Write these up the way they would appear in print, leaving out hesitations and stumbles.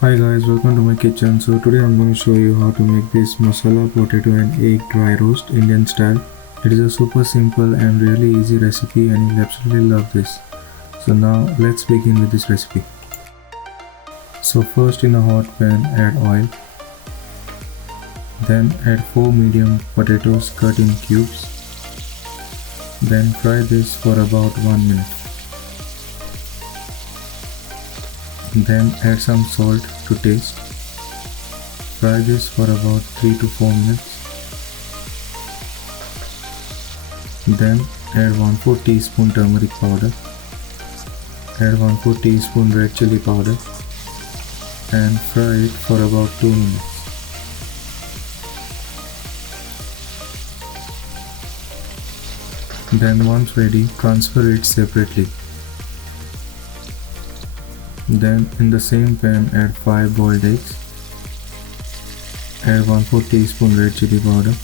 Hi guys, welcome to my kitchen. So today I'm going to show you how to make this masala potato and egg dry roast Indian style. It is a super simple and really easy recipe and you'll absolutely love this. So now let's begin with this recipe. So first in a hot pan add oil. Then add 4 medium potatoes cut in cubes. Then fry this for about 1 minute. Then add some salt to taste. Fry this for about 3 to 4 minutes. Then add 1/4 teaspoon turmeric powder. Add 1/4 teaspoon red chilli powder and fry it for about 2 minutes. Then once ready, transfer it separately. Then in the same pan add 5 boiled eggs. Add 1/4 teaspoon red chilli powder,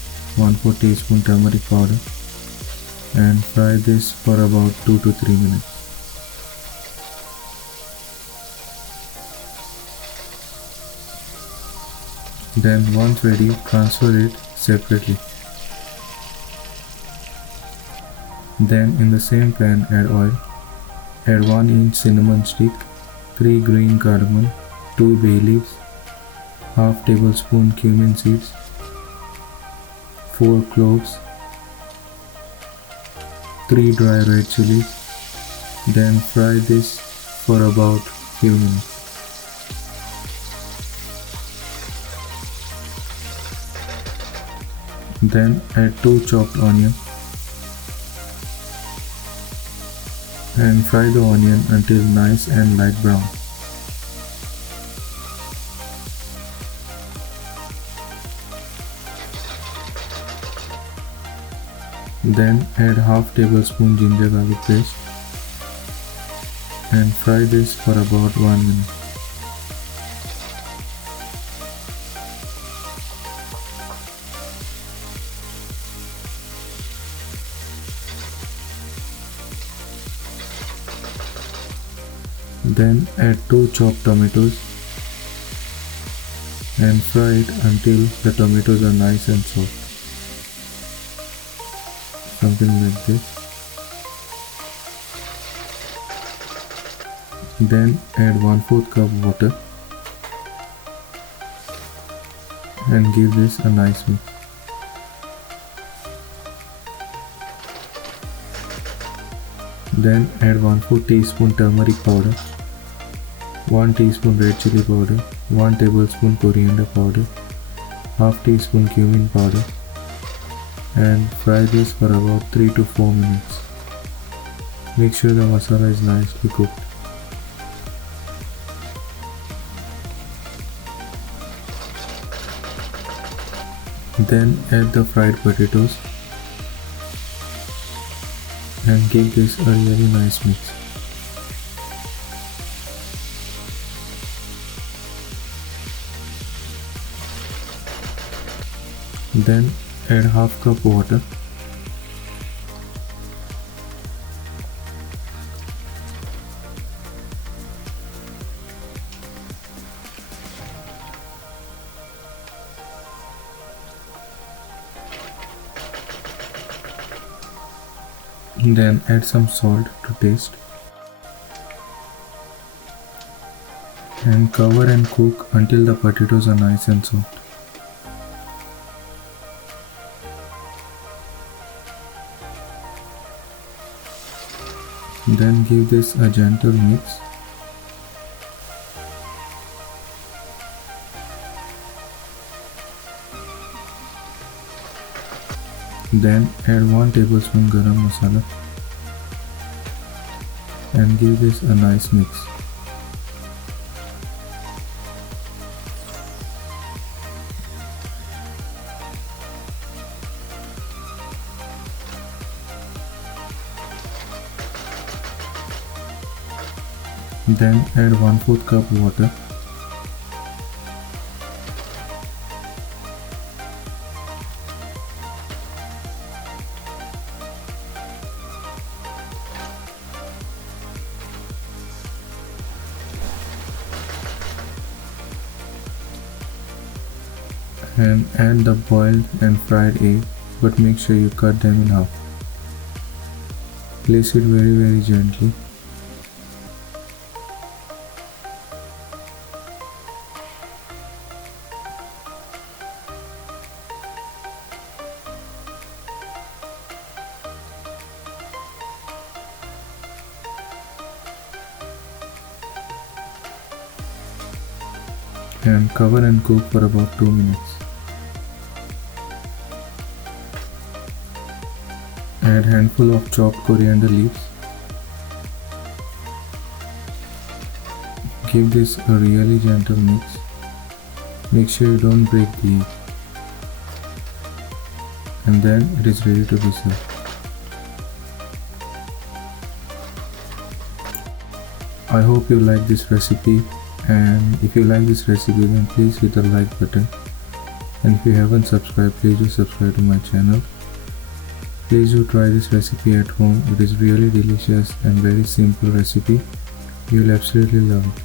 1/4 teaspoon turmeric powder and fry this for about 2 to 3 minutes. Then once ready, transfer it separately. Then in the same pan add oil. Add 1 inch cinnamon stick, 3 green cardamom, 2 bay leaves, half tablespoon cumin seeds, 4 cloves, 3 dry red chilies. Then fry this for about few minutes. Then add 2 chopped onions and fry the onion until nice and light brown. Then add half tablespoon ginger garlic paste and fry this for about 1 minute. Then add 2 chopped tomatoes and fry it until the tomatoes are nice and soft. Something like this. Then add 1/4 cup water and give this a nice mix. Then add 1/4 teaspoon turmeric powder, 1 teaspoon red chilli powder, 1 tablespoon coriander powder, half teaspoon cumin powder and fry this for about 3 to 4 minutes. Make sure the masala is nicely cooked. Then add the fried potatoes and give this a really nice mix. Then add half cup water. Then add some salt to taste and cover and cook until the potatoes are nice and soft. Then give this a gentle mix. Then add 1 tablespoon garam masala and give this a nice mix. Then add 1/4 cup water. and add the boiled and fried egg, but make sure you cut them in half. Place it very gently. And cover and cook for about 2 minutes. Add handful of chopped coriander leaves. Give this a really gentle mix. Make sure you don't break the egg. And then it is ready to be served. I hope you like this recipe, and if you like this recipe then please hit the like button, and if you haven't subscribed, please do subscribe to my channel. Please do try this recipe at home. It is really delicious and very simple recipe. You will absolutely love it.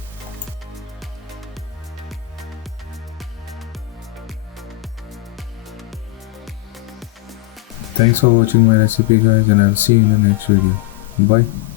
Thanks for watching my recipe guys, and I'll see you in the next video. Bye.